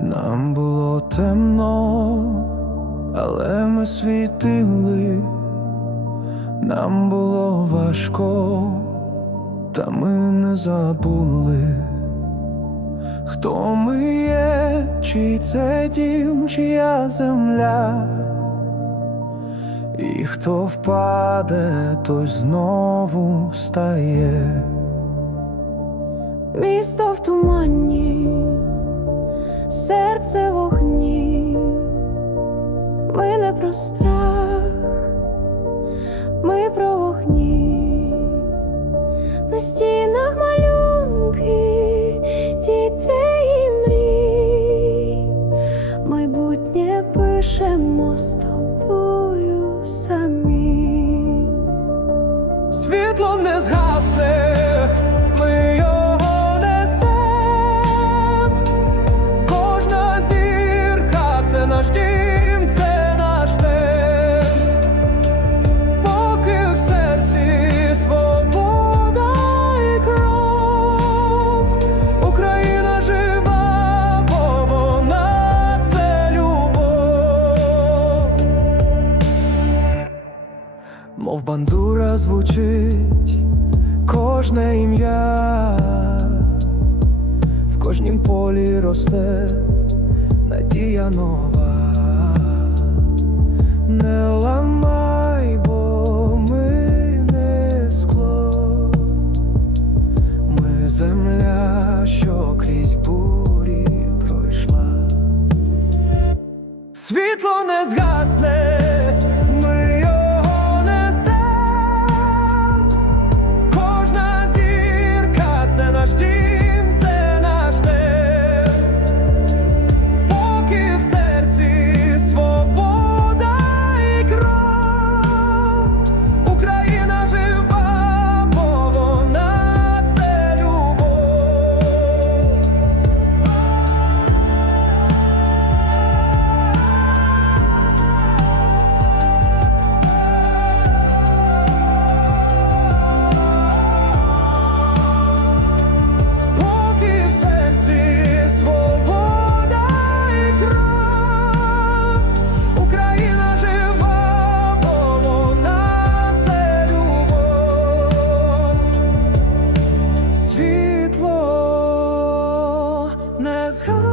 Нам було темно, але ми світили, нам було важко, та ми не забули, хто ми є, чий це дім, чия земля, і хто впаде, той знову стає. Місто в тумані, про страх, ми про вогні, на стінах малюнки, дітей і мрій, майбутнє пишемо з тобою самі. Світло не згасне, Мов бандура звучить кожне ім'я, в кожнім полі росте надія нова. Не ламай, бо ми не скло, ми земля, що крізь бурі пройшла. Світло не згасне, не